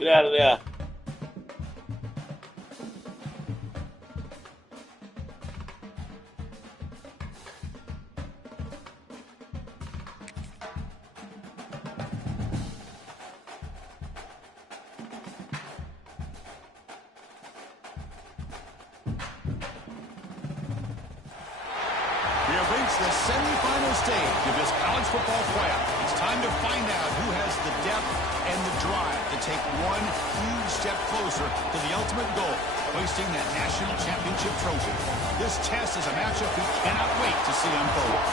Get out of there. We have reached the semifinal stage of this college football playoff. It's time to find out who has the depth and the drive to take one huge step closer to the ultimate goal, hoisting that national championship trophy. This test is a matchup we cannot wait to see unfold.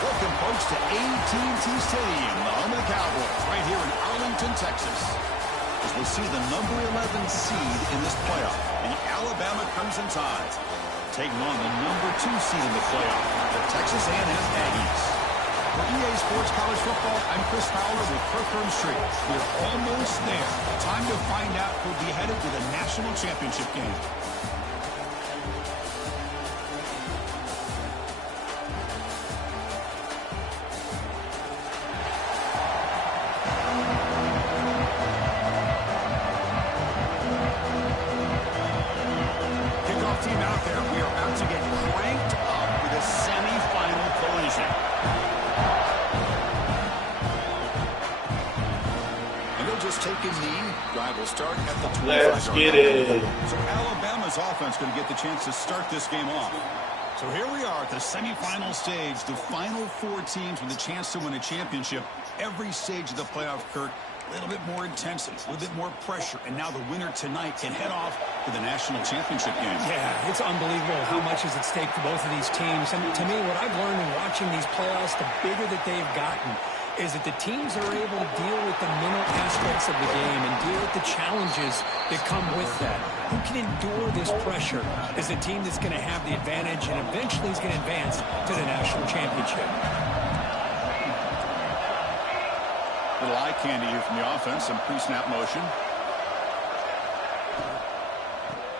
Welcome, folks, to AT&T Stadium, the home of the Cowboys, right here in Arlington, Texas. As we'll see the number 11 seed in this playoff, the Alabama Crimson Tide, taking on the number 2 seed in the playoff, the Texas A&M Aggies. For EA Sports College Football, I'm Chris Fowler with Kirkland Street. We're almost there. Time to find out who'll be headed to the national championship game. Team out there, we are about to get cranked up for the semifinal collision. And they'll just take a knee. Drive will start at the 25-yard line. Let's get it. So Alabama's offense going to get the chance to start this game off. So here we are at the semifinal stage, the final 4 teams with a chance to win a championship. Every stage of the playoff, Kirk, a little bit more intensity, a little bit more pressure, and now the winner tonight can head off to the national championship game. Yeah, it's unbelievable how much is at stake for both of these teams. And to me, what I've learned in watching these playoffs, the bigger that they've gotten, is that the teams are able to deal with the mental aspects of the game and deal with the challenges that come with that. Who can endure this pressure is the team that's going to have the advantage and eventually is going to advance to the national championship. Little eye candy here from the offense, some pre-snap motion.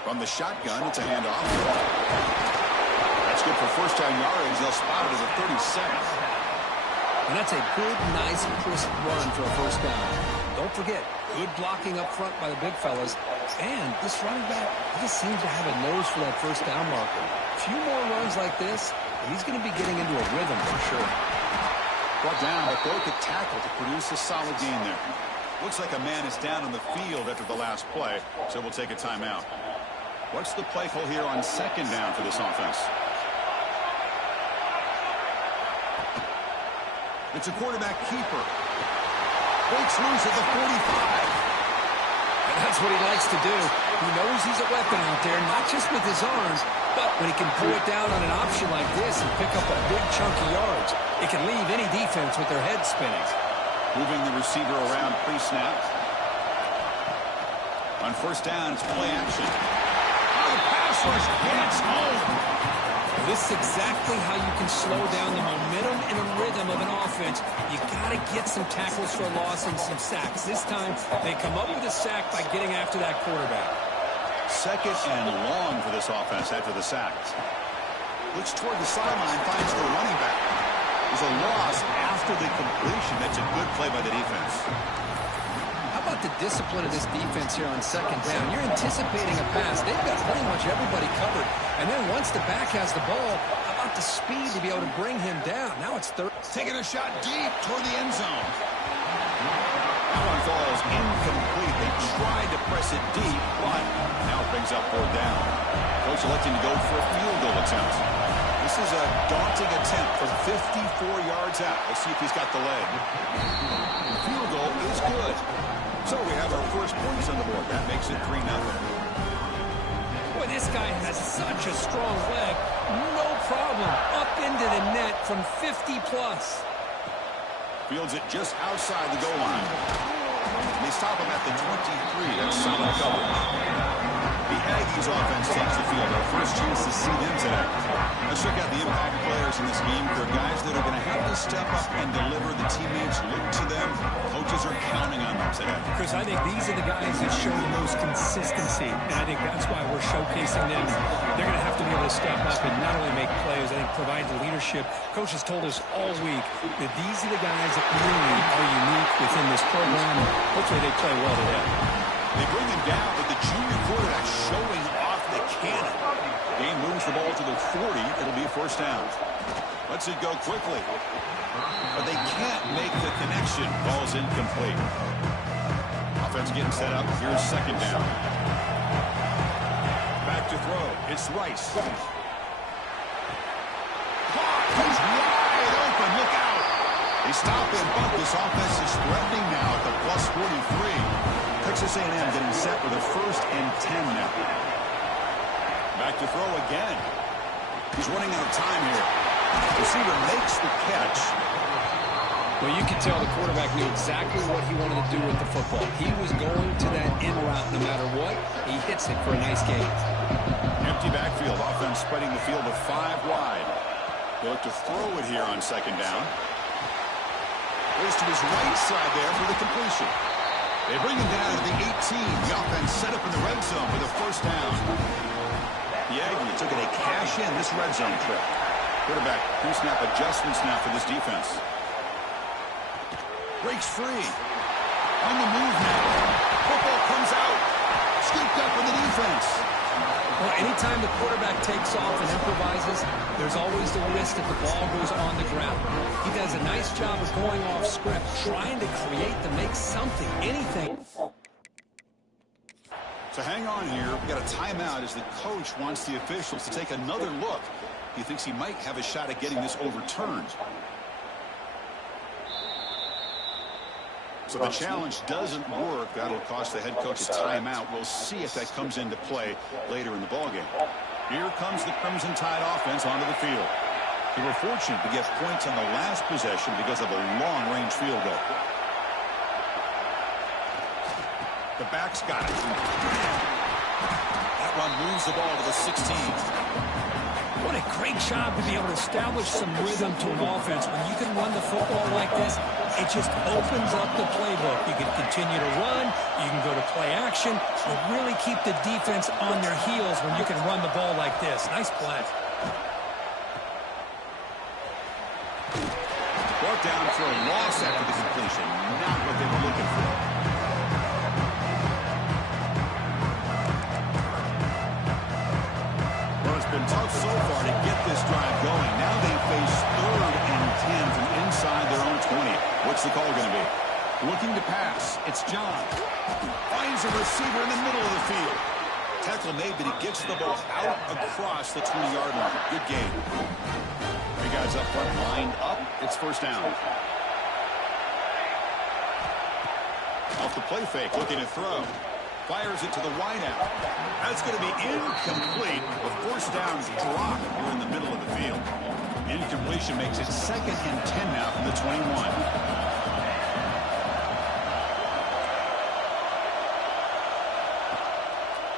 From the shotgun, it's a handoff. That's good for first down yardage. They'll spot it as a 37. And that's a good, nice, crisp run for a first down. Don't forget, good blocking up front by the big fellas. And this running back, he just seems to have a nose for that first down marker. A few more runs like this, and he's going to be getting into a rhythm for sure. Brought down, but broke a tackle to produce a solid gain there. Looks like a man is down on the field after the last play, so we'll take a timeout. What's the play call here on second down for this offense? It's a quarterback keeper. Breaks loose at the 45. And that's what he likes to do. He knows he's a weapon out there, not just with his arms, but when he can pull it down on an option like this and pick up a big chunk of yards, it can leave any defense with their head spinning. Moving the receiver around pre-snap. On first down, it's play action. Oh, the pass rush hits home. This is exactly how you can slow down the momentum and the rhythm of an offense. You got to get some tackles for a loss and some sacks. This time, they come up with a sack by getting after that quarterback. Second and long for this offense after the sack. Looks toward the sideline, finds the running back. There's a loss after the completion. That's a good play by the defense. How about the discipline of this defense here on second down? You're anticipating a pass. They've got pretty much everybody covered. And then once the back has the ball, how about the speed to be able to bring him down? Now it's third. Taking a shot deep toward the end zone. That one falls incomplete. They tried to press it deep, but now it brings up fourth down. Coach electing to go for a field goal attempt. This is a daunting attempt from 54 yards out. Let's see if he's got the leg. The field goal is good. So we have our first points on the board. That makes it 3-0. Boy, this guy has such a strong leg. No problem. Up into the net from 50-plus. Fields it just outside the goal line. They stop him at the 23. That's solid coverage. The Aggies offense takes the field. Our first chance to see them today. A check out the impact players in this game. They're guys that are going to have to step up and deliver. The teammates look to them. Coaches are counting on them today. Chris, I think these are the guys that show the most consistency, and I think that's why we're showcasing them. They're going to have to be able to step up and not only make plays, I think provide the leadership. Coaches told us all week that these are the guys that really are unique within this program. Hopefully they play well today. They bring him down, but the junior quarterback showing off the cannon. Game moves the ball to the 40. It'll be a first down. Lets it go quickly. But they can't make the connection. Ball's incomplete. Offense getting set up. Here's second down. Back to throw. It's Rice. Caught. He's wide open. Look out. They stop him, but this offense is threatening now at the plus 43. Texas A&M getting set with a 1st and 10 now. Back to throw again. He's running out of time here. Receiver makes the catch. Well, you can tell the quarterback knew exactly what he wanted to do with the football. He was going to that in route no matter what. He hits it for a nice gain. Empty backfield. Offense spreading the field with 5 wide. They look to throw it here on second down. Goes to his right side there for the completion. They bring him down to the 18. The offense set up in the red zone for the first down. The Aggies took it a cash in this red zone trip. Quarterback pre-snap adjustments now for this defense. Breaks free. On the move now. Football comes out. Scooped up with the defense. Well, anytime the quarterback takes off and improvises, there's always the risk that the ball goes on the ground. He does a nice job of going off script, trying to create to make something, anything. So hang on here. We got a timeout as the coach wants the officials to take another look. He thinks he might have a shot at getting this overturned. So the challenge doesn't work. That'll cost the head coach a timeout. We'll see if that comes into play later in the ballgame. Here comes the Crimson Tide offense onto the field. They were fortunate to get points on the last possession because of a long-range field goal. The back's got it. That run moves the ball to the 16. What a great job to be able to establish some rhythm to an offense. When you can run the football like this, it just opens up the playbook. You can continue to run. You can go to play action. You really keep the defense on their heels when you can run the ball like this. Nice play. Brought down for a loss after the completion. Not what they were looking for. Been tough so far to get this drive going. Now they face 3rd and 10 from inside their own 20. What's the call going to be? Looking to pass. It's John. Finds a receiver in the middle of the field. Tackle made, but he gets the ball out across the 20-yard line. Good game. Three guys up front lined up. It's first down. Off the play fake, looking to throw. Fires it to the wideout. That's going to be incomplete. The first down drop here in the middle of the field. Incompletion makes it 2nd and 10 now from the 21.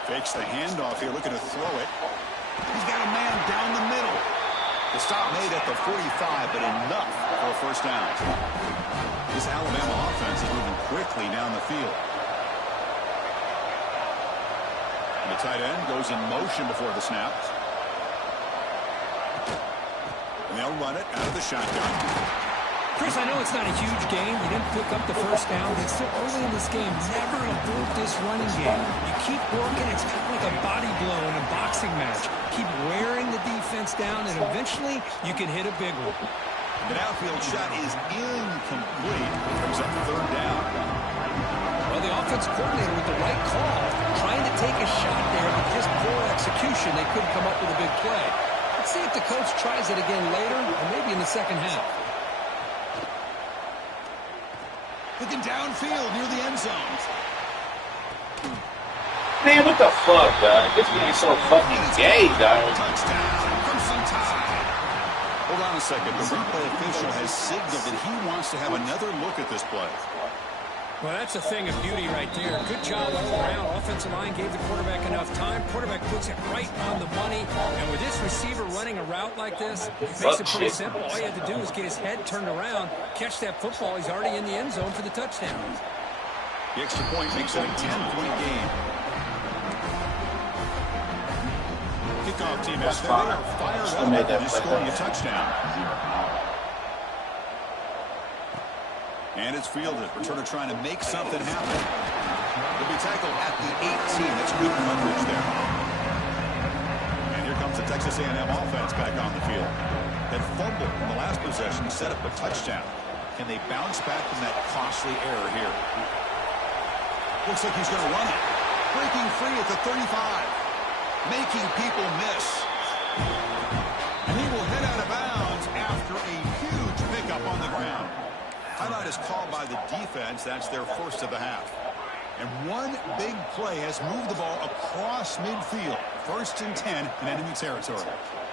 Fakes the handoff here, looking to throw it. He's got a man down the middle. The stop made at the 45, but enough for a first down. This Alabama offense is moving quickly down the field. The tight end goes in motion before the snap. And they'll run it out of the shotgun. Chris, I know it's not a huge game. You didn't pick up the first down, but it's still early in this game. Never abort this running game. You keep working. It's kind of like a body blow in a boxing match. Keep wearing the defense down, and eventually you can hit a big one. The outfield shot is incomplete. Comes up 3rd down. Well, the offense coordinator with the right call, trying to take a shot there, but just poor execution. They couldn't come up with a big play. Let's see if the coach tries it again later, or maybe in the second half. Looking downfield near the end zone. Man, what the fuck, dog? This game is so fucking gay, dog. Touchdown, Crimson Tide. Hold on a second. The replay official has signaled that he wants to have another look at this play. Well, that's a thing of beauty right there. Good job all around. Offensive line gave the quarterback enough time. Quarterback puts it right on the money. And with this receiver running a route like this, it makes it pretty simple. All you had to do was get his head turned around, catch that football. He's already in the end zone for the touchdown. The extra point makes it a 10-point game. Kickoff team has fired up and is scoring a touchdown. And it's fielded. Returner trying to make something happen. He'll be tackled at the 18. That's good coverage there. And here comes the Texas A&M offense back on the field. That fumble in the last possession set up a touchdown. Can they bounce back from that costly error here? Looks like he's going to run it. Breaking free at the 35. Making people miss. And he will head out of bounds after a huge pickup on the ground. Timeout is called by the defense. That's their first of the half. And one big play has moved the ball across midfield. 1st and 10 in enemy territory.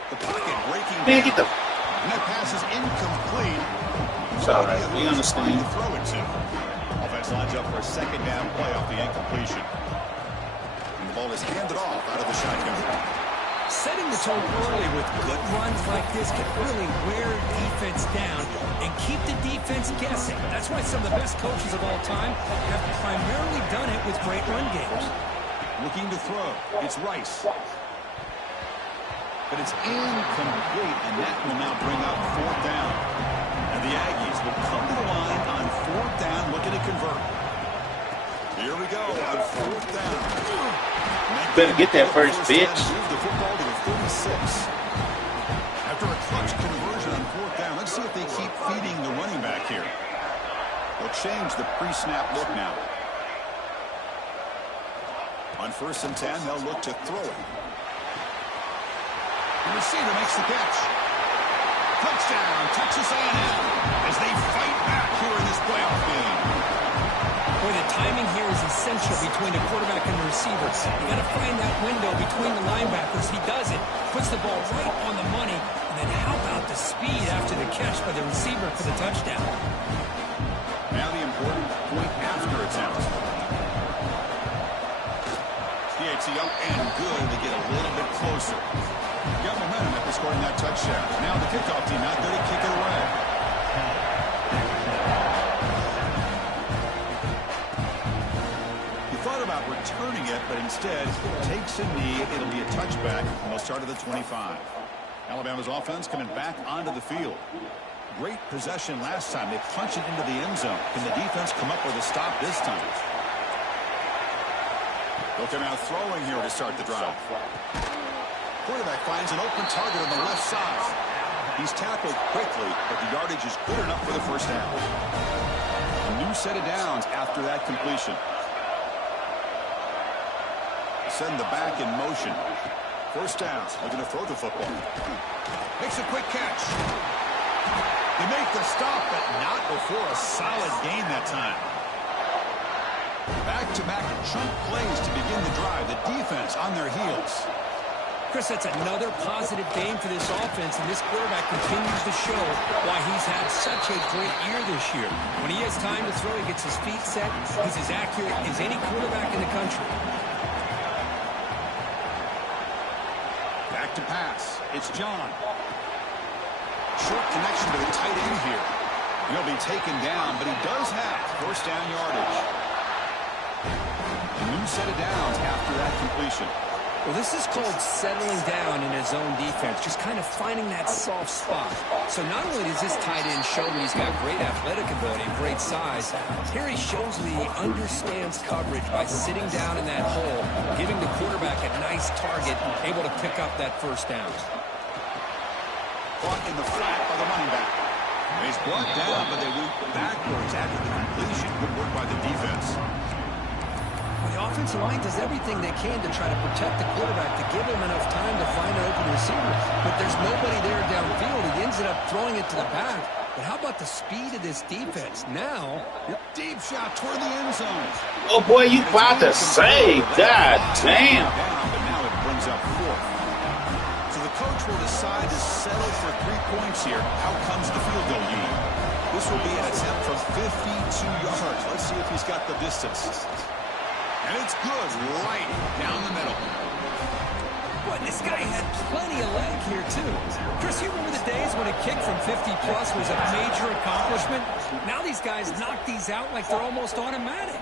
The pocket breaking down. And that pass is incomplete. Sorry, we understand. To throw it to. Offense lines up for a 2nd down play off the incompletion. And the ball is handed off out of the shotgun. Setting the tone early with good runs like this can really wear defense down and keep the defense guessing. That's why some of the best coaches of all time have primarily done it with great run games. Looking to throw. It's Rice. But it's incomplete, and that will now bring up 4th down. And the Aggies will come to the line on 4th down, looking to convert. Here we go on 4th down. Better get that first, bitch. Move the football to the 36. After a clutch conversion on 4th down, let's see if they keep feeding the running back here. They'll change the pre-snap look now. On 1st and 10, they'll look to throw it. The receiver makes the catch. Touchdown, Texas A&M, as they fight back here in this playoff game. Boy, the timing here is essential between the quarterback and the receiver. You got to find that window between the linebackers. He does it, puts the ball right on the money, and then how about the speed after the catch by the receiver for the touchdown? Now the important point after attempt. PAT up and good to get a little bit closer. Got momentum after scoring that touchdown. Now the kickoff team out there to kick it away. About returning it, but instead takes a knee. It'll be a touchback, and they'll start at the 25. Alabama's offense coming back onto the field. Great possession last time. They punch it into the end zone. Can the defense come up with a stop this time? They'll come out throwing here to start the drive. Quarterback finds an open target on the left side. He's tackled quickly, but the yardage is good enough for the first down. A new set of downs after that completion. Send the back in motion. 1st down. Looking to throw the football. Makes a quick catch. They make the stop, but not before a solid gain that time. Back-to-back chunk plays to begin the drive. The defense on their heels. Chris, that's another positive game for this offense, and this quarterback continues to show why he's had such a great year this year. When he has time to throw, he gets his feet set. He's as accurate as any quarterback in the country. To pass. It's John. Short connection to the tight end here. He'll be taken down, but he does have 1st down yardage. A new set of downs after that completion. Well, this is called settling down in his own defense, just kind of finding that soft spot. So not only does this tight end show that he's got great athletic ability and great size, here he shows that he understands coverage by sitting down in that hole, giving the quarterback a nice target, able to pick up that 1st down. Caught in the flat by the running back. He's brought down, but they went backwards after the completion. Good work by the defense. The offensive line does everything they can to try to protect the quarterback, to give him enough time to find an open receiver. But there's nobody there downfield. He ends up throwing it to the back. But how about the speed of this defense? Now, deep shot toward the end zone. Oh, boy, you about to save. God damn. But now it brings up 4th. So the coach will decide to settle for 3 points here. How comes the field goal unit? This will be an attempt from 52 yards. Let's see if he's got the distance. And it's good, right down the middle. Boy, this guy had plenty of leg here, too. Chris, you remember the days when a kick from 50-plus was a major accomplishment? Now these guys knock these out like they're almost automatic.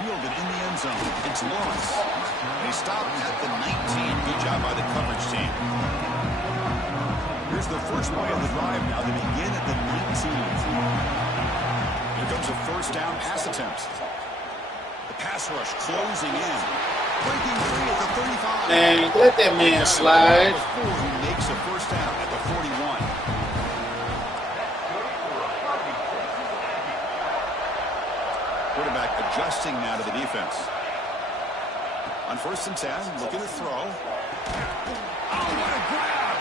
Fielded in the end zone. It's Lawrence. They stop at the 19. Good job by the coverage team. Here's the first play of the drive now. They begin at the 19. Here comes a first down pass attempt. The pass rush closing in. Breaking free at the 35. Man, let that man slide. He makes a first down at the 41. Quarterback adjusting now to the defense. On 1st and 10, looking to throw. Oh, what a grab!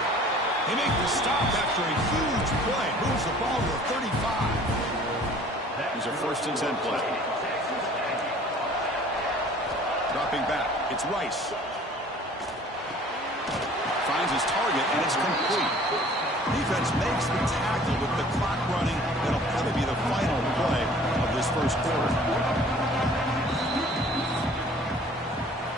They make the stop after a huge play. Moves the ball to the 35. Here's a 1st and 10 play. Dropping back, it's Rice. Finds his target, and it's complete. Defense makes the tackle with the clock running. It'll probably be the final play of this first quarter.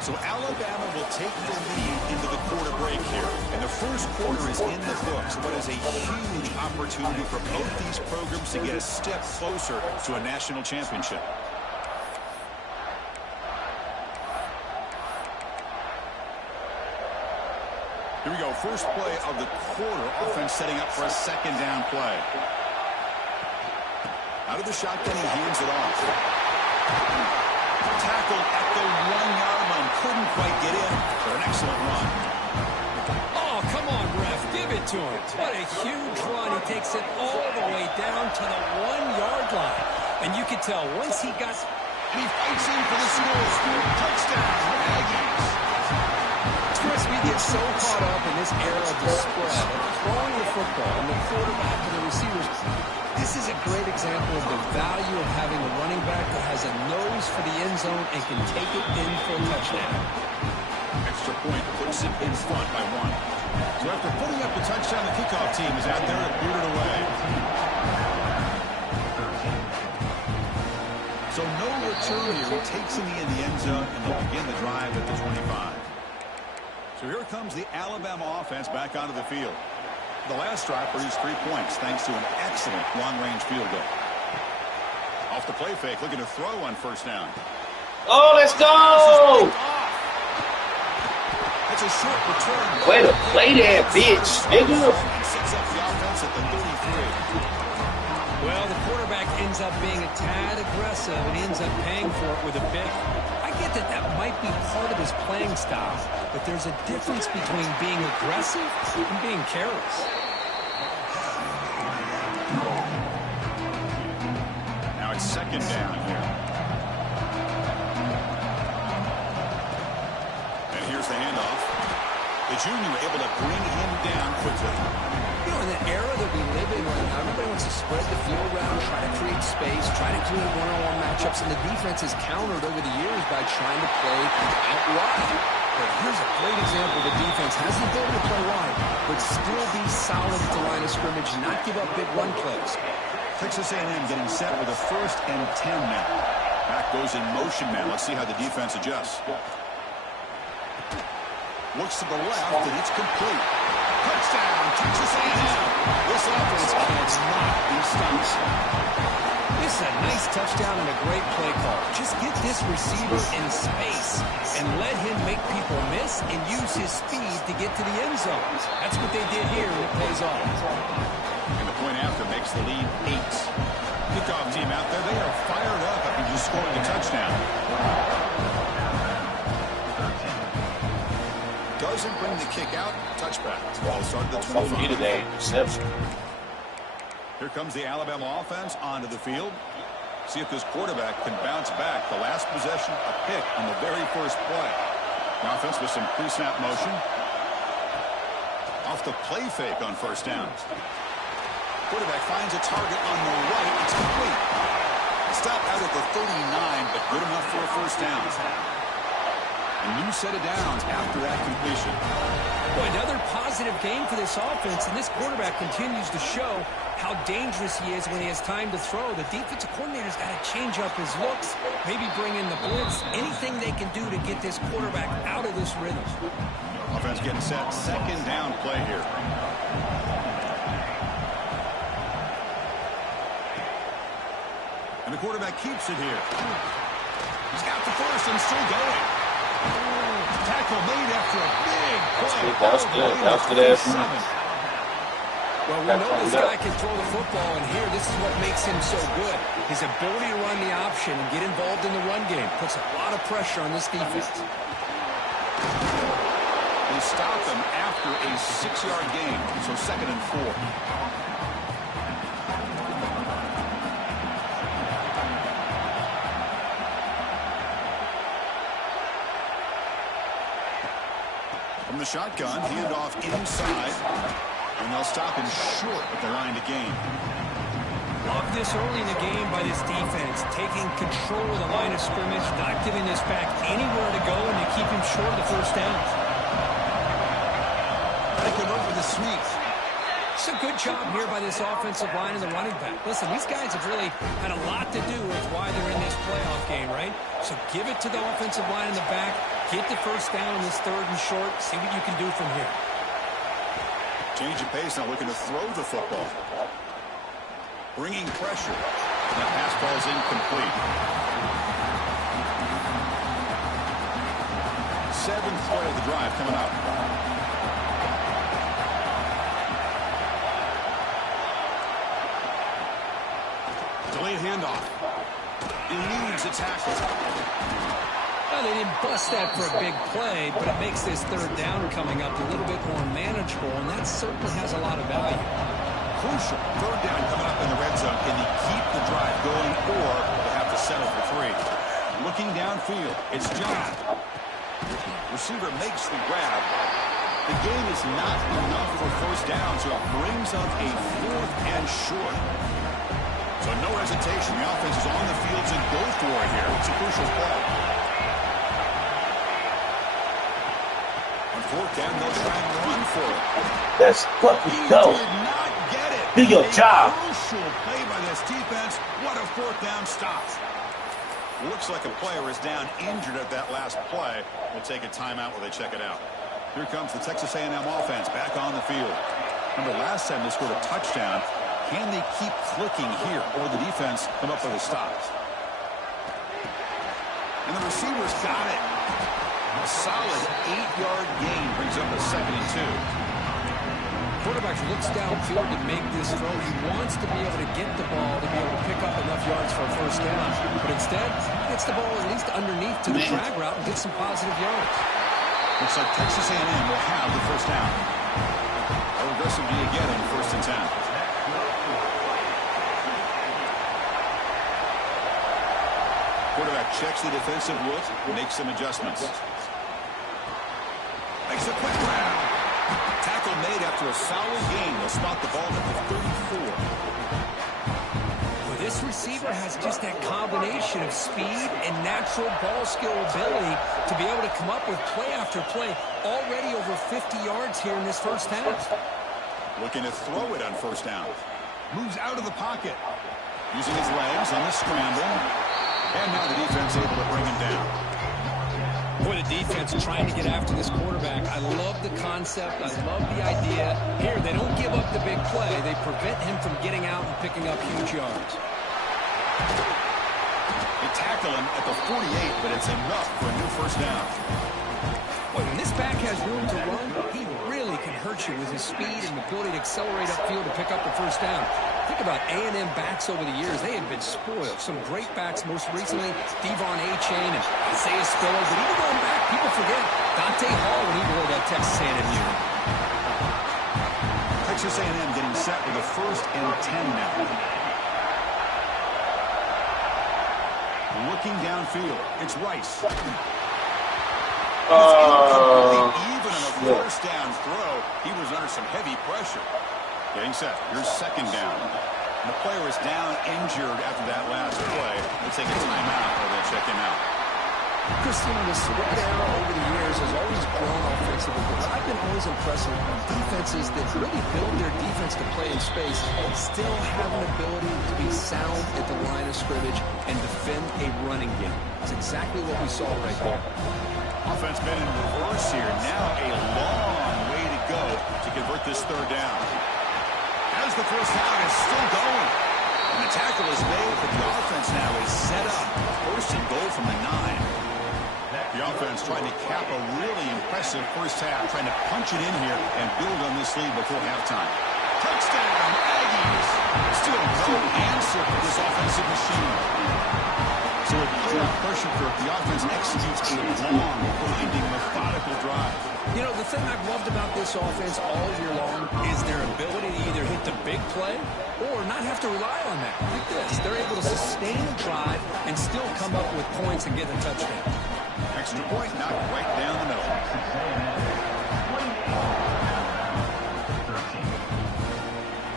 So Alabama will take the lead into the quarter break here. And the first quarter is in the books. What is a huge opportunity for both these programs to get a step closer to a national championship. Here we go, first play of the quarter. Offense setting up for a second down play. Out of the shotgun, he hands it off. Tackled at the 1-yard line. Couldn't quite get in for an excellent run. Oh, come on, ref. Give it to him. What a huge run. He takes it all the way down to the 1-yard line. And you can tell once he got... And he fights in for the score. Touchdown, Aggies. Chris, we get so caught up in this era of the spread, of throwing the football, and the quarterback and the receivers. This is a great example of the value of having a running back that has a nose for the end zone and can take it in for a touchdown. Extra point puts it in front by 1. So after putting up the touchdown, the kickoff team is out there to boot it away. So no return here. He takes it in the end zone, and they'll begin the drive at the 25. So here comes the Alabama offense back onto the field. The last drive produced 3 points thanks to an excellent long-range field goal. Off the play fake, looking to throw on first down. Oh, let's go! That's a short return. Way to play that, bitch, nigga. Sets up the offense at the 33. Well, the quarterback ends up being a tad aggressive and ends up paying for it with a pick. I get that that might be part of his playing style, but there's a difference between being aggressive and being careless. Now it's second down here. And here's the handoff. The junior able to bring him down quickly. You know, in the era that we live in right now, everybody wants to spread the field around, try to create space, try to create one-on-one matchups, and the defense has countered over the years by trying to play out wide. But here's a great example. The defense has the ability to play wide, but still be solid at the line of scrimmage, not give up big run plays. Texas A&M getting set with a 1st and 10 now. Back goes in motion now. Let's see how the defense adjusts. Looks to the left, and it's complete. Touchdown, Texas A&M. This offense cannot be stopped. This is a nice touchdown and a great play call. Just get this receiver in space and let him make people miss and use his speed to get to the end zone. That's what they did here, and it pays off. And the point after makes the lead 8. Kickoff team out there, they are fired up after just scoring a touchdown. Doesn't bring the kick out. Touchback. Ball started the 25. Today, reception. Here comes the Alabama offense onto the field. See if this quarterback can bounce back. The last possession, a pick on the very first play. The offense with some pre-snap motion. Off the play fake on first down. Quarterback finds a target on the right. It's complete. Stop out at the 39, but good enough for a first down. A new set of downs after that completion. Well, another positive game for this offense, and this quarterback continues to show how dangerous he is when he has time to throw. The defensive coordinator's got to change up his looks, maybe bring in the blitz, anything they can do to get this quarterback out of this rhythm. Offense getting set. Second down play here. And the quarterback keeps it here. He's got the first and still going. Tackle made after a big play. That's good. That's good ass. Well, we know this guy can throw the football, and here, this is what makes him so good. His ability to run the option and get involved in the run game puts a lot of pressure on this defense. They stop him after a 6-yard gain, so 2nd and 4. From the shotgun, handoff inside, and they'll stop him short at the line to gain. Love this early in the game by this defense, taking control of the line of scrimmage, not giving this back anywhere to go, and to keep him short of the first down. Taking over the sweep. It's a good job here by this offensive line and the running back. Listen, these guys have really had a lot to do with why they're in this playoff game, right? So give it to the offensive line in the back, get the first down in this 3rd and short, see what you can do from here. Change of pace, now looking to throw the football. Bringing pressure. And that pass ball is incomplete. 7th play of the drive coming up. Delayed handoff. Eludes a tackle. Well, they didn't bust that for a big play, but it makes this 3rd down coming up a little bit more manageable, and that certainly has a lot of value. Crucial 3rd down coming up in the red zone. Can they keep the drive going, or they have to settle for 3? Looking downfield, it's John. Receiver makes the grab. The gain is not enough for first down, so it brings up a 4th and short. So no hesitation. The offense is on the field to go for it here. It's a crucial play. On 4th down, they'll try and run for it. Let's fucking go. He did not get it. Do your job. Crucial play by this defense. What a 4th down stop. Looks like a player is down injured at that last play. We'll take a timeout while they check it out. Here comes the Texas A&M offense back on the field. Remember, last time they scored a touchdown. Can they keep clicking here, or the defense come up with a stop? And the receiver's got it. A solid 8-yard gain brings up a 2nd and 2. Quarterback looks downfield to make this throw. He wants to be able to get the ball to be able to pick up enough yards for a first down. But instead, gets the ball at least underneath to the drag route and gets some positive yards. Looks like Texas A&M will have the first down. How aggressive do you get on 1st and 10? Quarterback checks the defensive look, makes some adjustments. Makes a quick grab. Tackle made after a solid gain. They'll spot the ball at the 34. Well, this receiver has just that combination of speed and natural ball skill ability to be able to come up with play after play. Already over 50 yards here in this first half. Looking to throw it on 1st down. Moves out of the pocket. Using his legs on the scramble. And now the defense able to bring him down. Boy, the defense trying to get after this quarterback. I love the concept. I love the idea. Here, they don't give up the big play. They prevent him from getting out and picking up huge yards. They tackle him at the 48, but it's enough for a new first down. Boy, when this back has room to run, he really can hurt you with his speed and ability to accelerate upfield to pick up the first down. Think about A&M backs over the years. They have been spoiled. Some great backs, most recently, Devon A-Chain and Isaiah Spiller. But even going back, people forget Dante Hall when he wore that Texas A&M unit. Texas A&M getting set with a 1st and 10 now. Looking downfield, it's Rice. Even on a first down throw, he was under some heavy pressure. Getting set. Here's 2nd down. And the player is down injured after that last play. We'll take a timeout while they check him out. Chris, you know, the spread era over the years has always grown offensively, but I've been always impressed with defenses that really build their defense to play in space, still have an ability to be sound at the line of scrimmage and defend a running game. It's exactly what we saw right there. Offense been in reverse here. Now a long way to go to convert this third down. As the first down is still going. And the tackle is made, but the offense now is set up. First and goal from the 9. The offense trying to cap a really impressive first half, trying to punch it in here and build on this lead before halftime. Touchdown, Aggies! Still no answer for this offensive machine. So a clear pressure for the offense executes a long, blinding, methodical drive. You know, the thing I've loved about this offense all year long is their ability to either hit the big play or not have to rely on that. Like this, they're able to sustain a drive and still come up with points and get a touchdown. Extra point knocked right down the middle.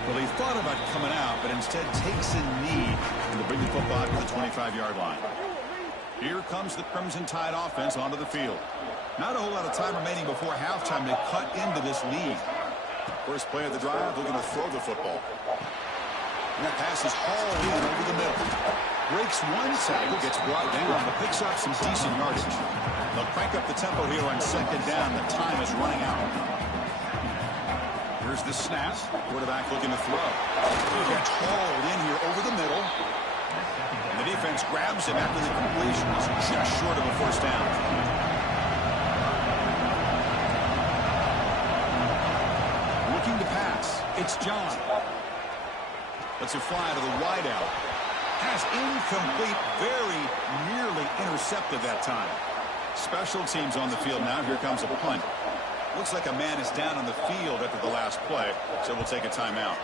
Well, he thought about coming out, but instead takes a knee and to bring the football to the 25-yard line. Here comes the Crimson Tide offense onto the field. Not a whole lot of time remaining before halftime to cut into this lead. First play of the drive, they're going to throw the football. And that pass is hauled in over the middle. Breaks one tackle, gets brought down, but picks up some decent yardage. They'll crank up the tempo here on second down. The time is running out. Here's the snap. Quarterback looking to throw. He gets hauled in here over the middle. And the defense grabs him after the completion. He's just short of a first down. Looking to pass. It's John. Let's it fly to the wideout. Pass incomplete, very nearly intercepted that time. Special teams on the field now. Here comes a punt. Looks like a man is down on the field after the last play, so we'll take a timeout.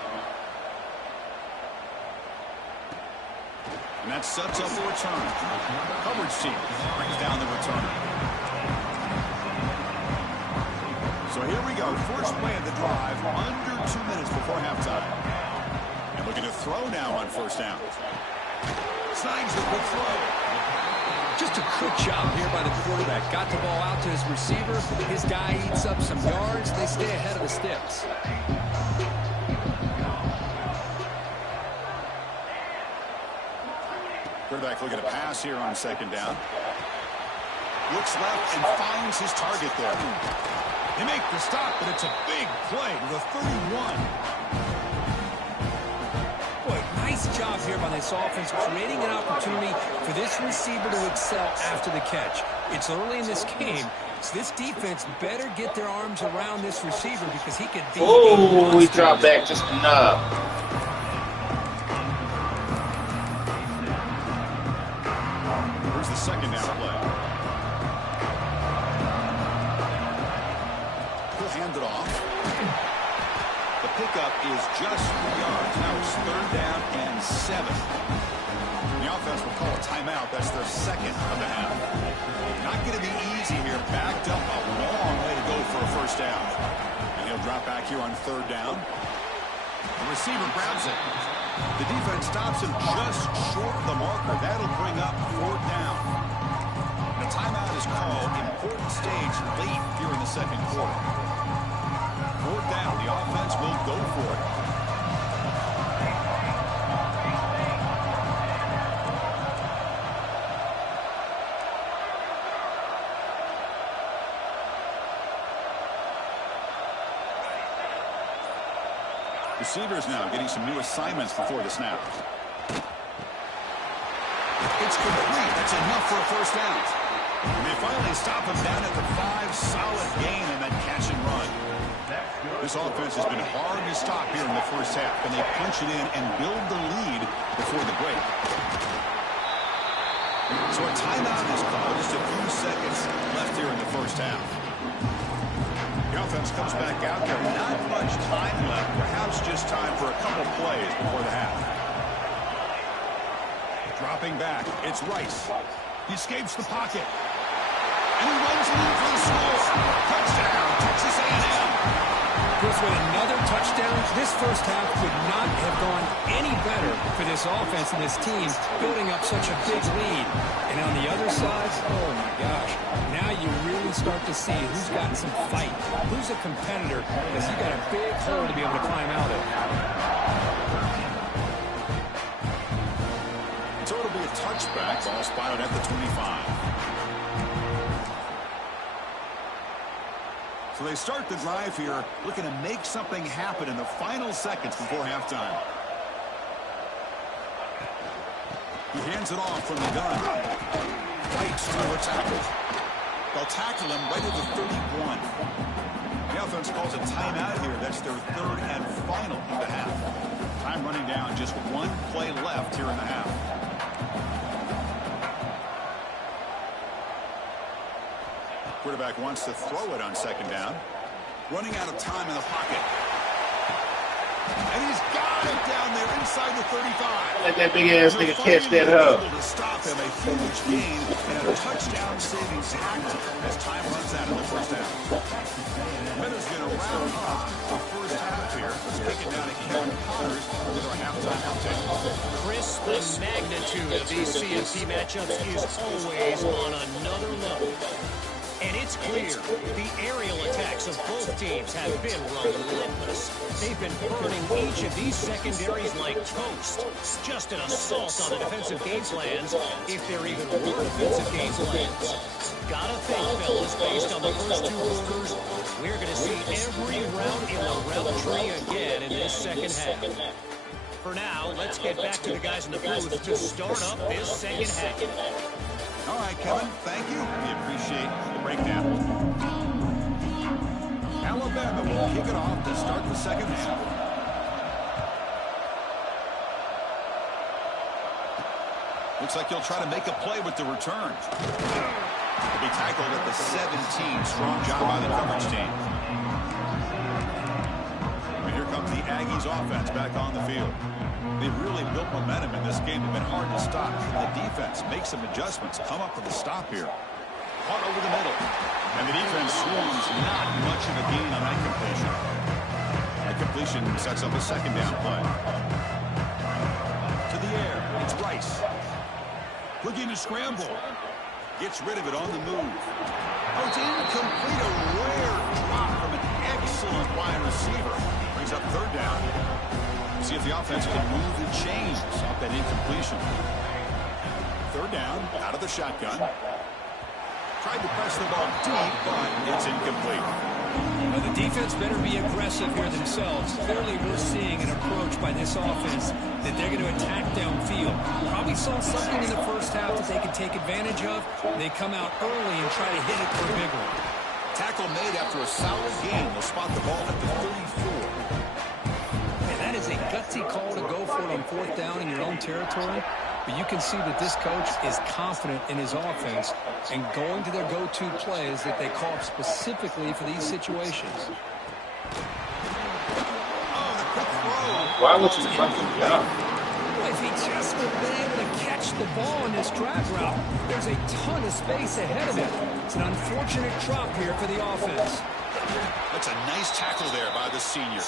And that sets up a return. Coverage team brings down the returner. So here we go. First play of the drive, under 2 minutes before halftime. And looking to throw now on first down. Snags the quick throw. Just a quick job here by the quarterback. Got the ball out to his receiver. His guy eats up some yards. They stay ahead of the sticks. Quarterback looking to pass here on second down. Looks left and finds his target there. They make the stop, but it's a big play to the 31. Boy, nice job here by this offense, creating an opportunity for this receiver to excel after the catch. It's early in this game, so this defense better get their arms around this receiver because he could be... Oh, he dropped back just enough. Here's the second down play. He'll hand it off. The pickup is just 3 yards. Now it's third down and 7. The offense will call a timeout. That's their second of the half. Not going to be easy here. Backed up a long way to go for a first down. And he'll drop back here on third down. The receiver grabs it. The defense stops him just short of the marker. That'll bring up fourth down. The timeout is called. Important stage late here in the second quarter. Fourth down. The offense will go for it. Receivers now getting some new assignments before the snap. It's complete. That's enough for a first down. And they finally stop him down at the 5. Solid gain in that catch and run. This offense has been hard to stop here in the first half. And they punch it in and build the lead before the break. So a timeout is called. Just a few seconds left here in the first half. The offense comes back out there. Not much time left. Perhaps just time for a couple plays before the half. Dropping back. It's Rice. He escapes the pocket. And he runs it in for the score. Touchdown, Texas A&M. Chris, with another touchdown touchdowns. This first half could not have gone any better for this offense and this team, building up such a big lead. And on the other side, oh my gosh, now you really start to see who's got some fight, who's a competitor, because you got a big hole to be able to climb out of. So it'll be a touchback, ball spotted at the 25. So they start the drive here, looking to make something happen in the final seconds before halftime. He hands it off from the gun. Fights to a tackle. They'll tackle him right at the 31. The offense calls a timeout here. That's their third and final of the half. Time running down, just one play left here in the half. Quarterback wants to throw it on second down. Running out of time in the pocket. And he's got it down there inside the 35. Let that big ass nigga catch that hoe. To stop him, a huge gain and a touchdown-saving tackle as time runs out in the first half. Minnesot's going to round up the first half here. Let's take it down to Kevin Potters with our halftime update. Chris, the magnitude of these CFC matchups is always on another level. And it's clear the aerial attacks of both teams have been relentless. They've been burning each of these secondaries like toast. Just an assault on the defensive game plans, if there even were defensive game plans. Gotta think, fellas, based on the first two quarters, we're going to see every route in the route tree again in this second half. For now, let's get back to the guys in the booth to start up this second half. All right, Kevin, thank you. We appreciate the breakdown. Alabama will kick it off to start the second half. Looks like he'll try to make a play with the return. He'll be tackled at the 17. Strong job by the coverage team. And here comes the Aggies offense back on the field. They've really built momentum in this game. They've been hard to stop. The defense makes some adjustments. Come up with a stop here. Caught over the middle. And the defense swarms. Not much of a gain on that completion. That completion sets up a second down play. To the air. It's Rice. Looking to scramble. Gets rid of it on the move. Oh, it's incomplete. A rare drop from an excellent wide receiver. Brings up third down. See if the offense can move the chains off that incompletion. Third down, out of the shotgun. Tried to press the ball deep, but it's incomplete. Well, the defense better be aggressive here themselves. Clearly, we're seeing an approach by this offense that they're going to attack downfield. Probably saw something in the first half that they could take advantage of. They come out early and try to hit it for a big one. Tackle made after a solid gain. They'll spot the ball at the 34. That is a gutsy call to go for it on fourth down in your own territory. But you can see that this coach is confident in his offense and going to their go-to plays that they call specifically for these situations. Oh, the quick throw. Why would you fucking jump? If he just would have been able to catch the ball in this drag route, there's a ton of space ahead of him. It's an unfortunate drop here for the offense. That's a nice tackle there by the senior.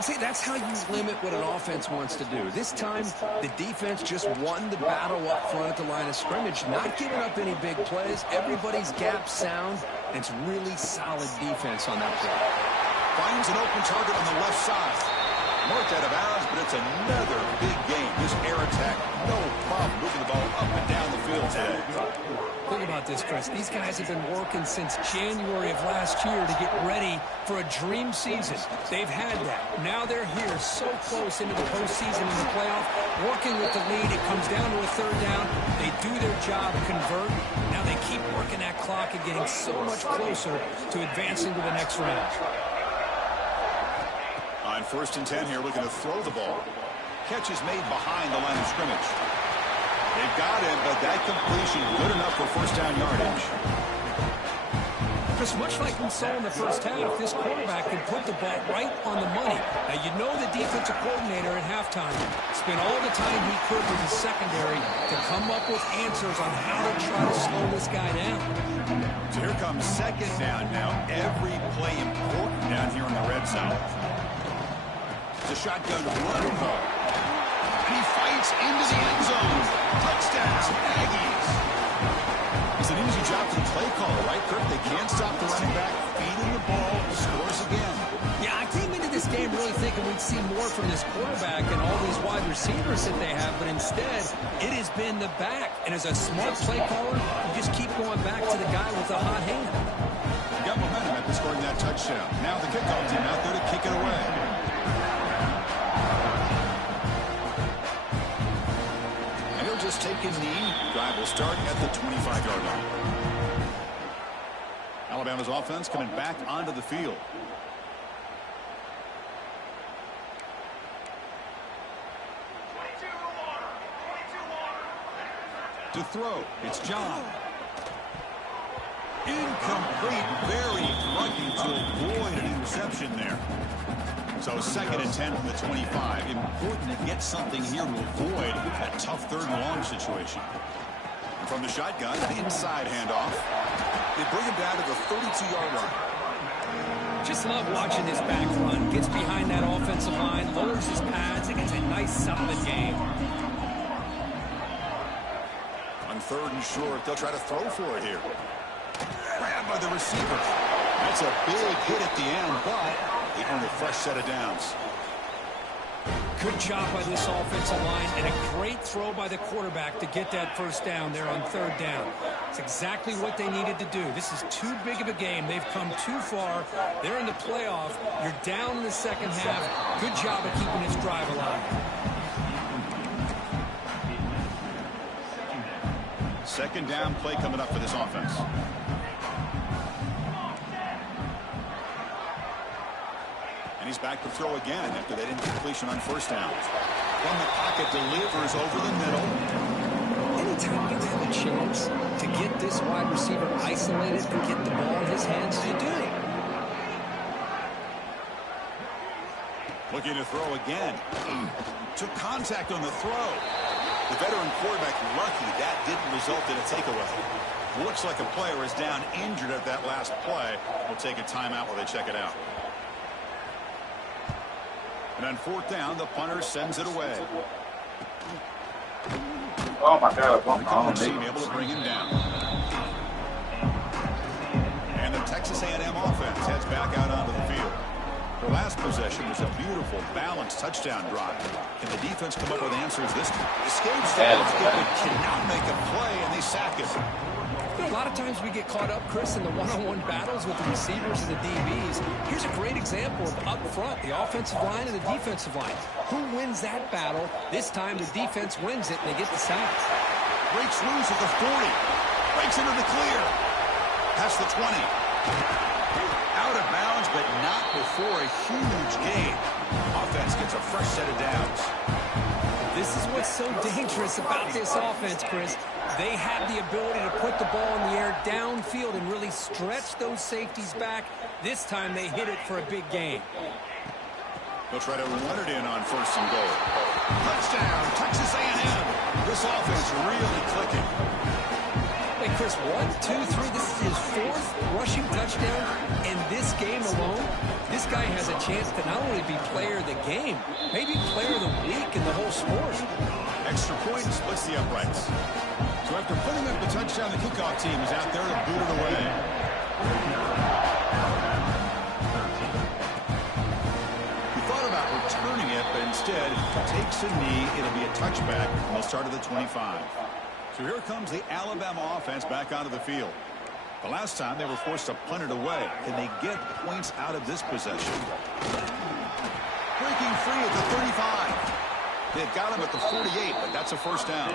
See, that's how you limit what an offense wants to do. This time, the defense just won the battle up front at the line of scrimmage, not giving up any big plays. Everybody's gap sound, and it's really solid defense on that play. Finds an open target on the left side. Marked out of bounds, but it's another big game. This air attack, no problem moving the ball up and down the field today. Think about this, Chris. These guys have been working since January of last year to get ready for a dream season. They've had that. Now they're here so close into the postseason and the playoff, working with the lead. It comes down to a third down. They do their job, convert. Now they keep working that clock and getting so much closer to advancing to the next round. On 1st and 10 here, looking to throw the ball. Catch is made behind the line of scrimmage. They've got him, but that completion good enough for first down yardage. Chris, much like we saw in the first half, this quarterback can put the ball right on the money. Now, you know the defensive coordinator at halftime spent all the time he could with his secondary to come up with answers on how to try to slow this guy down. So here comes second down now. Every play important down here in the red zone. shotgun run call. And he fights into the end zone. Touchdown, Aggies. It's an easy job for the play caller, right, Kirk? They can't stop the running back, feeding the ball, scores again. Yeah, I came into this game really thinking we'd see more from this quarterback and all these wide receivers that they have, but instead, it has been the back. And as a smart play caller, you just keep going back to the guy with the hot hand. They got momentum after scoring that touchdown. Now the kickoff team out there to kick it away. And he'll just take a knee. Drive will start at the 25-yard line. Alabama's offense coming back onto the field. To throw, it's John. Incomplete, very lucky to avoid an interception there. So 2nd and 10 from the 25. Important to get something here to avoid that tough 3rd and long situation. And from the shotgun, inside handoff. They bring him down to the 32-yard line. Just love watching this back run. Gets behind that offensive line, lowers his pads, and gets a nice solid game. On 3rd and short, they'll try to throw for it here. Grabbed by the receiver. That's a big hit at the end, but they earn a fresh set of downs. Good job by this offensive line, and a great throw by the quarterback to get that 1st down there on 3rd down. It's exactly what they needed to do. This is too big of a game. They've come too far. They're in the playoff. You're down in the 2nd half. Good job of keeping this drive alive. 2nd down play coming up for this offense. And he's back to throw again after that incompletion on 1st down. From the pocket, delivers over the middle. Anytime you have a chance to get this wide receiver isolated and get the ball in his hands, you do. Looking to throw again. Took contact on the throw. The veteran quarterback lucky that didn't result in a takeaway. Looks like a player is down injured at that last play. We'll take a timeout while they check it out. And on 4th down, the punter sends it away. Oh my God! The team able to bring him down. And the Texas A&M offense heads back out onto the field. Their last possession was a beautiful, balanced touchdown drive. Can the defense come up with answers this time? Escapes the basket, but cannot make a play, and they sack it. You know, a lot of times we get caught up, Chris, in the one-on-one battles with the receivers and the DBs. Here's a great example of up front, the offensive line and the defensive line. Who wins that battle? This time the defense wins it, and they get the sack. Breaks loose at the 40. Breaks into the clear. Past the 20. Out of bounds, but not before a huge gain. Offense gets a fresh set of downs. This is what's so dangerous about this offense, Chris. They have the ability to put the ball in the air downfield and really stretch those safeties back. This time they hit it for a big gain. They'll try to run it in on 1st and goal. Touchdown, Texas A&M. This offense really clicking. Hey, Chris, 1, 2, 3. This is his 4th rushing touchdown in this game alone. This guy has a chance to not only be player of the game, maybe player of the week in the whole sport. Extra point splits the uprights. So after putting up the touchdown, the kickoff team is out there to boot it away. He thought about returning it, but instead takes a knee. It'll be a touchback, and they'll start at the 25. So here comes the Alabama offense back onto the field. The last time they were forced to punt it away. Can they get points out of this possession? Breaking free at the 35. They've got him at the 48, but that's a 1st down.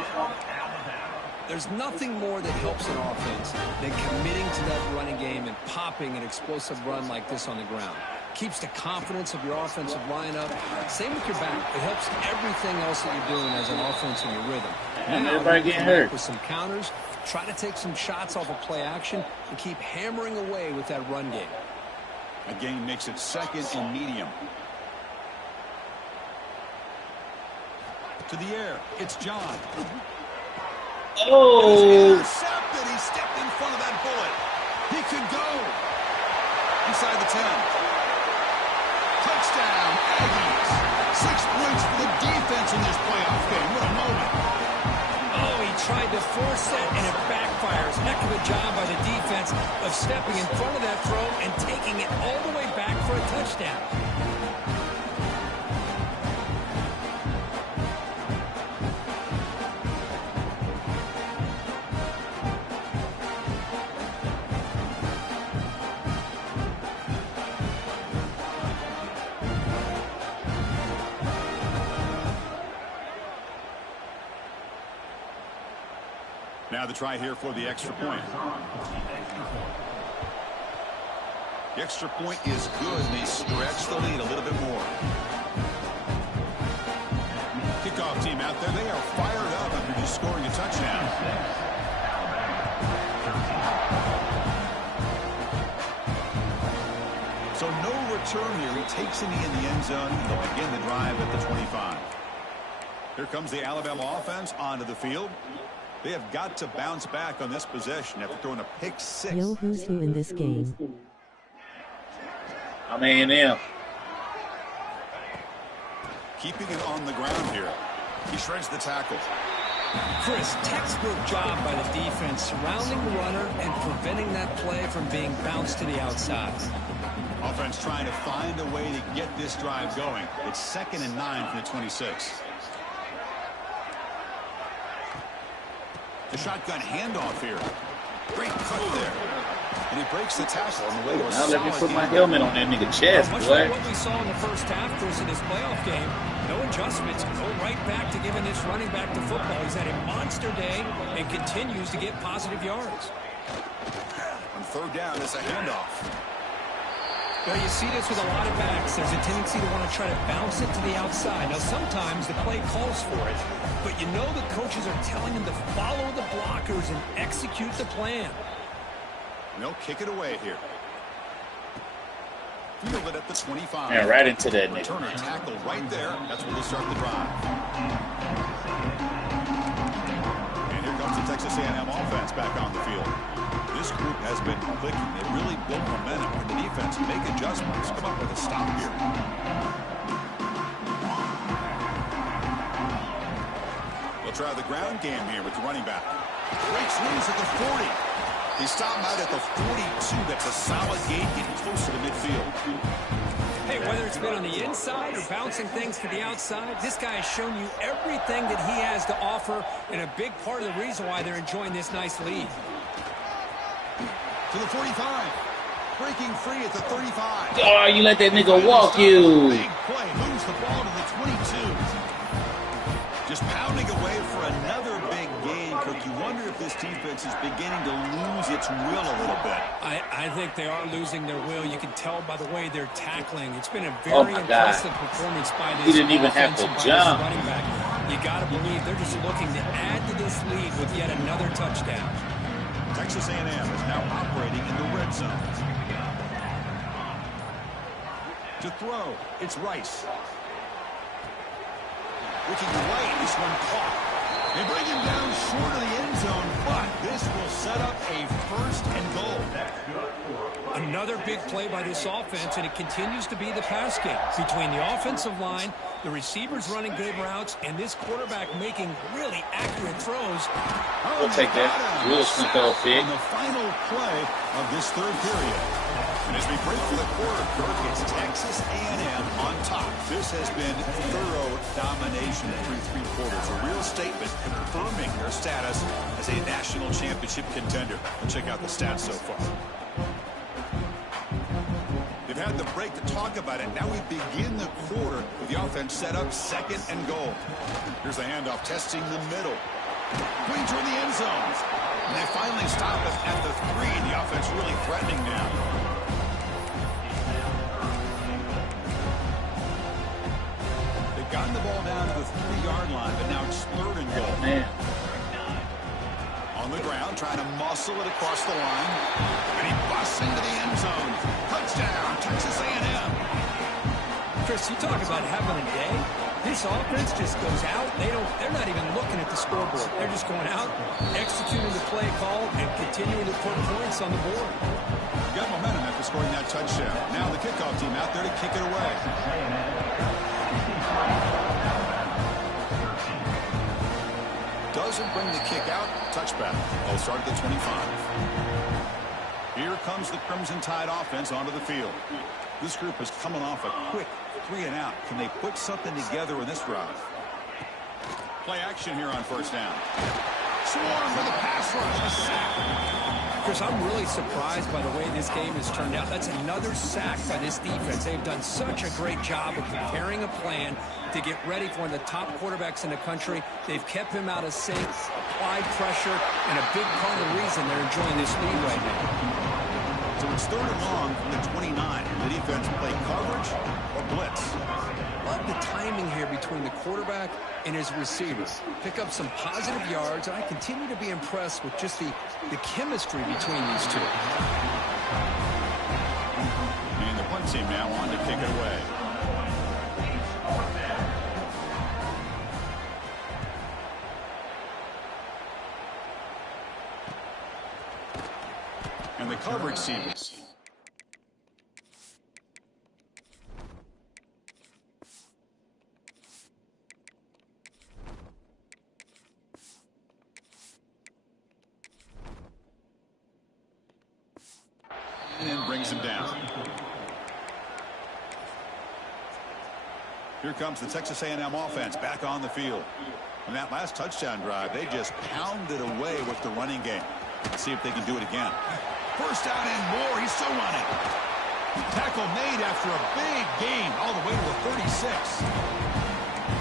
There's nothing more that helps an offense than committing to that running game and popping an explosive run like this on the ground. Keeps the confidence of your offensive lineup. Same with your back. It helps everything else that you're doing as an offense in your rhythm. Now, everybody getting hurt. With some counters, try to take some shots off of play action and keep hammering away with that run game. Again, makes it 2nd and medium. To the air, it's John. Oh! Intercepted. He stepped in front of that bullet. He could go. Inside the 10. Touchdown, Aggies. tried to force that, and it backfires. Heck of a job by the defense of stepping in front of that throw and taking it all the way back for a touchdown. Now the try here for the extra point. The extra point is good, and they stretch the lead a little bit more. Kickoff team out there. They are fired up after just scoring a touchdown. So no return here. He takes it in the end zone, and they'll begin the drive at the 25. Here comes the Alabama offense onto the field. They have got to bounce back on this possession after throwing a pick six. Yo, who's who in this game? I'm A&M. Keeping it on the ground here. He shreds the tackle. Chris, textbook job by the defense surrounding the runner and preventing that play from being bounced to the outside. Offense trying to find a way to get this drive going. It's 2nd and 9 from the 26. The shotgun handoff here. Great cut there. And he breaks the tackle on the way to a Now let me put my game. helmet on that nigga chest, Much boy. like what we saw in the first half, Chris, in this playoff game, no adjustments, go right back to giving this running back to football. He's had a monster day and continues to get positive yards. On 3rd down, it's a handoff. Well, you see this with a lot of backs. There's a tendency to want to try to bounce it to the outside. Now, sometimes the play calls for it, but you know the coaches are telling them to follow the blockers and execute the plan. They'll kick it away here. Field it at the 25. Man, right into that nigga. Returner tackle right there. That's where they start the drive. And here comes the Texas A&M offense back on the field. This group has been clicking. They really built momentum. And the defense make adjustments. Come up with a stop here. They'll try the ground game here with the running back. Breaks loose at the 40. He stopped out at the 42. That's a solid gain, getting closer to midfield. Hey, whether it's been on the inside or bouncing things to the outside, this guy has shown you everything that he has to offer, and a big part of the reason why they're enjoying this nice lead. To the 45. Breaking free at the 35. Oh, you let that nigga walk you. Big play. Moves the ball to the 22. Just pounding away for another big gain. Cook, you wonder if this defense is beginning to lose its will a little bit. I think they are losing their will. You can tell by the way they're tackling. It's been a Oh very my God. impressive performance by this He didn't even have offense to and by this jump. running back. You got to believe they're just looking to add to this lead with yet another touchdown. Texas A&M is now operating in the red zone. To throw, it's Rice. Looking right, this one caught. They bring him down short of the end zone, but this will set up a 1st and goal. Another big play by this offense, and it continues to be the pass game between the offensive line, the receivers running good routes, and this quarterback making really accurate throws. We'll take that. Will Smith off big. On the final play of this 3rd period. And as we break for the quarter, Kirk, it's Texas A&M on top. This has been thorough domination through 3 quarters. A real statement confirming their status as a national championship contender. And check out the stats so far. They've had the break to talk about it. Now we begin the quarter with the offense set up 2nd and goal. Here's the handoff, testing the middle. Going toward the end zone. And they finally stop it at the 3. The offense really threatening now. They've gotten the ball down to the 3-yard line, but now it's 3rd and goal. Man. On the ground, trying to muscle it across the line. And he busts into the end zone. Touchdown, Texas A&M. Chris, you talk about having a day. This offense just goes out. They're not even looking at the scoreboard. They're just going out, executing the play call, and continuing to put points on the board. Got momentum after scoring that touchdown. Now the kickoff team out there to kick it away. Does doesn't bring the kick out. Touchback. They'll start at the 25. Here comes the Crimson Tide offense onto the field. This group is coming off a quick 3-and-out. Can they put something together in this drive? Play action here on first down. Swarm for the pass rush. A sack. Chris, I'm really surprised by the way this game has turned out. That's another sack by this defense. They've done such a great job of preparing a plan to get ready for one of the top quarterbacks in the country. They've kept him out of sync, applied pressure, and a big part of the reason they're enjoying this lead right now. So it's 3rd and long from the 29. The defense play coverage or blitz. Love the timing here between the quarterback and his receivers. Pick up some positive yards, and I continue to be impressed with just the chemistry between these two. And the punt team now on to kick it away. And the coverage seams. And brings him down. Here comes the Texas A&M offense back on the field. On that last touchdown drive, they just pounded away with the running game. Let's see if they can do it again. First down and more. He's still running. Tackle made after a big gain all the way to the 36.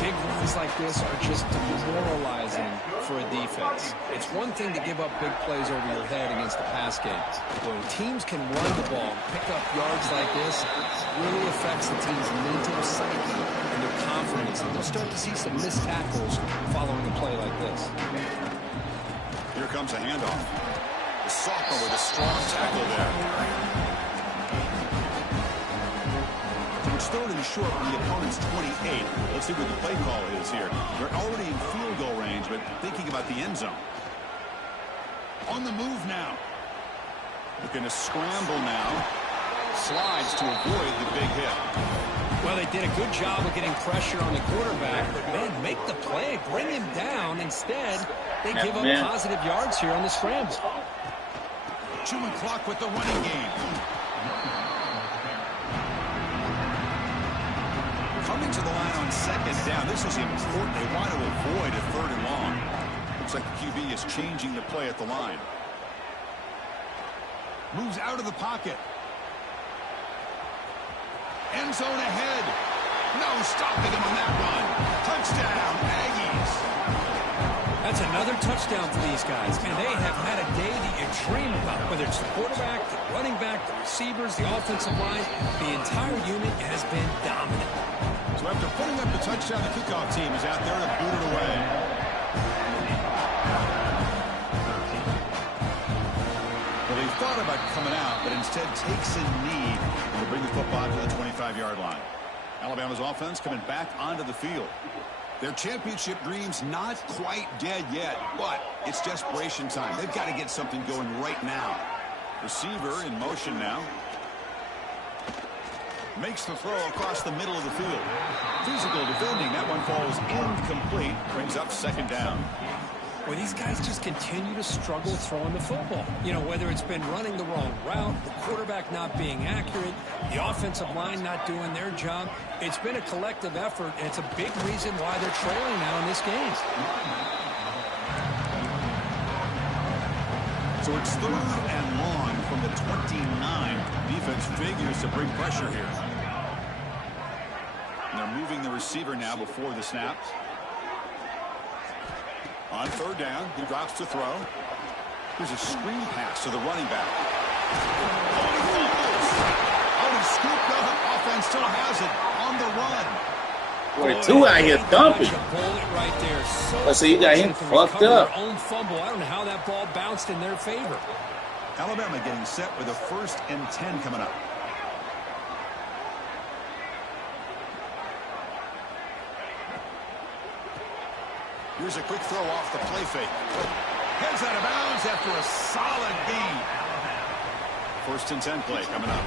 Big runs like this are just demoralizing for a defense. It's one thing to give up big plays over your head against the pass game. When teams can run the ball, pick up yards like this, it really affects the team's mental psyche and their confidence. And we'll start to see some missed tackles following a play like this. Here comes a handoff. The sophomore with a strong tackle there. It's 3rd and short from the opponent's 28. Let's see what the play call is here. They're already in field goal range, but thinking about the end zone. On the move now. Looking to scramble now. Slides to avoid the big hit. Well, they did a good job of getting pressure on the quarterback, but, man, make the play, bring him down. Instead, they give up positive yards here on the scramble. Chewing clock with the running game. Coming to the line on 2nd down. This is important. They want to avoid a 3rd and long. Looks like the QB is changing the play at the line. Moves out of the pocket. End zone ahead. No stopping him on that run. Touchdown, Aggies. That's another touchdown for these guys. And they have had a day that you dream about. Whether it's the quarterback, the running back, the receivers, the offensive line, the entire unit has been dominant. So after putting up the touchdown, the kickoff team is out there to boot it away. Well, they thought about coming out, but instead takes a knee to bring the football to the 25-yard line. Alabama's offense coming back onto the field. Their championship dreams not quite dead yet, but it's desperation time. They've got to get something going right now. Receiver in motion now. Makes the throw across the middle of the field. Physical defending. That one falls incomplete. Brings up 2nd down. Well, these guys just continue to struggle throwing the football. You know, whether it's been running the wrong route, the quarterback not being accurate, the offensive line not doing their job. It's been a collective effort, and it's a big reason why they're trailing now in this game. So it's 3rd and long from the 29. Defense figures to bring pressure here. And they're moving the receiver now before the snap. On 3rd down, he drops to throw. Here's a screen pass to the running back. Oh, he scooped up. Offense still has it on the run. 42 out here dumping. Let's see, you got him fucked up. Own fumble. I don't know how that ball bounced in their favor. Alabama getting set with a 1st and 10 coming up. Here's a quick throw off the play fake. Heads out of bounds after a solid gain. 1st and 10 play coming up.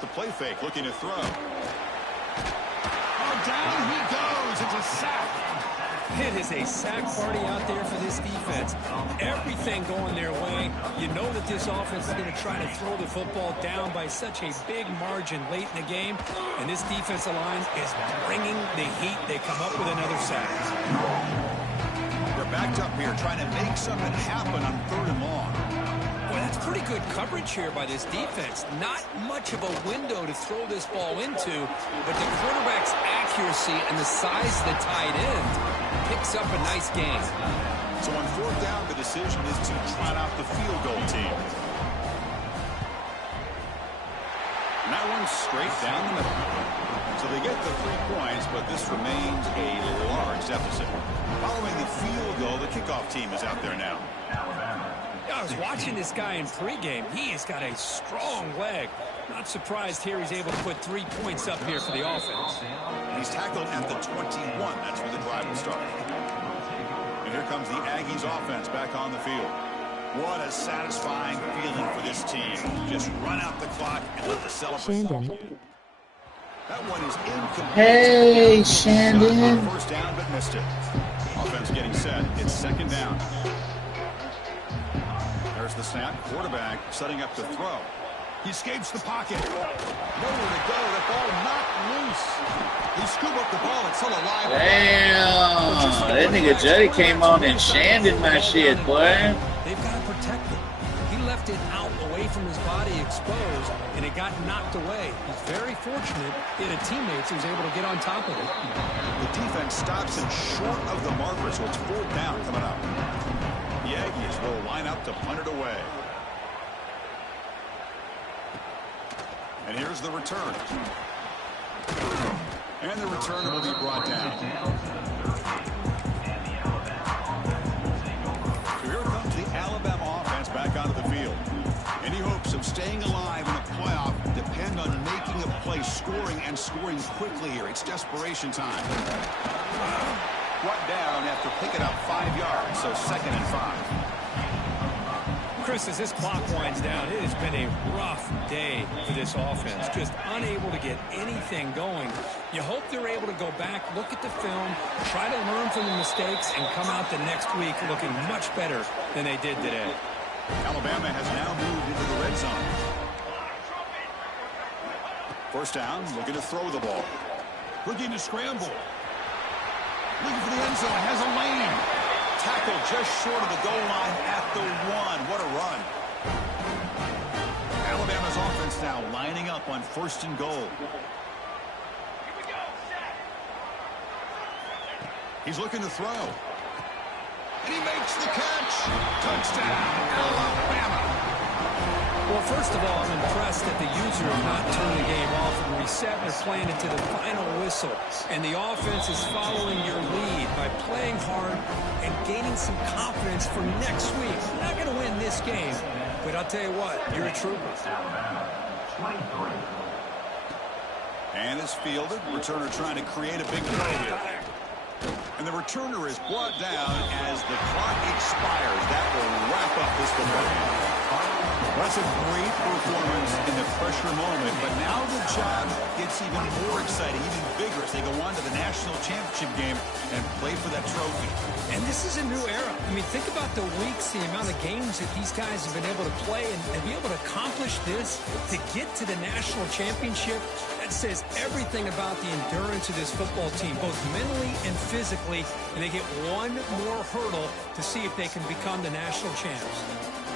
off the play fake, looking to throw. Oh, down he goes. It's a sack. It is a sack party out there for this defense. Everything going their way. You know that this offense is going to try to throw the football down by such a big margin late in the game. And this defensive line is bringing the heat. They come up with another sack. They're backed up here trying to make something happen on 3rd and long. Boy, that's pretty good coverage here by this defense. Not much of a window to throw this ball into, but the quarterback's accuracy and the size of the tight end picks up a nice gain. So on 4th down, the decision is to trot out the field goal team. And that one's straight down the middle. So they get the 3 points, but this remains a large deficit. Following the field goal, the kickoff team is out there now. I was watching this guy in pregame. He has got a strong leg. Not surprised here he's able to put 3 points up here for the offense. He's tackled at the 21. That's where the drive will start. And here comes the Aggies offense back on the field. What a satisfying feeling for this team. Just run out the clock and let the celebration. That one is incomplete. Hey, Shandon. First down, but missed it. Offense getting set. It's 2nd down. There's the snap. Quarterback setting up the throw. He escapes the pocket. Nowhere to go. The ball knocked loose. He scooped up the ball. It's still alive. Damn. That nigga Juddy came on and Shandon my shit, boy. They've got to protect him. He left it out away from his body exposed, and it got knocked away. He's very fortunate he had a teammate who was able to get on top of it. The defense stops him short of the marker, so it's 4th down coming up. The Aggies will line up to punt it away. And here's the return. And the return will be brought down. So here comes the Alabama offense back onto the field. Any hopes of staying alive in the playoff depend on making a play, scoring, and scoring quickly here. It's desperation time. Brought down after picking up 5 yards, so 2nd and 5. Chris, as this clock winds down, it has been a rough day for this offense. Just unable to get anything going. You hope they're able to go back, look at the film, try to learn from the mistakes, and come out the next week looking much better than they did today. Alabama has now moved into the red zone. First down, looking to throw the ball. Looking to scramble. Looking for the end zone, has a lane. Tackled just short of the goal line at the 1. What a run. Alabama's offense now lining up on 1st and goal. He's looking to throw. And he makes the catch. Touchdown, Alabama. Well, first of all, I'm impressed that the user has not turned the game off and reset. They're playing it to the final whistle. And the offense is following your lead by playing hard and gaining some confidence for next week. You're not going to win this game, but I'll tell you what, you're a trooper. And it's fielded. Returner trying to create a big play here. And the returner is brought down as the clock expires. That will wrap up this football game. That's a great performance in the pressure moment, but now the job gets even more exciting, even bigger as they go on to the national championship game and play for that trophy. And this is a new era. I mean, think about the weeks, the amount of games that these guys have been able to play and be able to accomplish this to get to the national championship. That says everything about the endurance of this football team, both mentally and physically, and they get one more hurdle to see if they can become the national champs.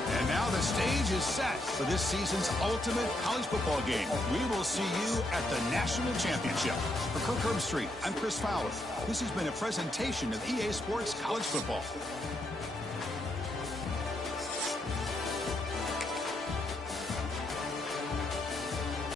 And now the stage is set for this season's ultimate college football game. We will see you at the national championship. For Kirk Herbstreit, I'm Chris Fowler. This has been a presentation of EA Sports College Football.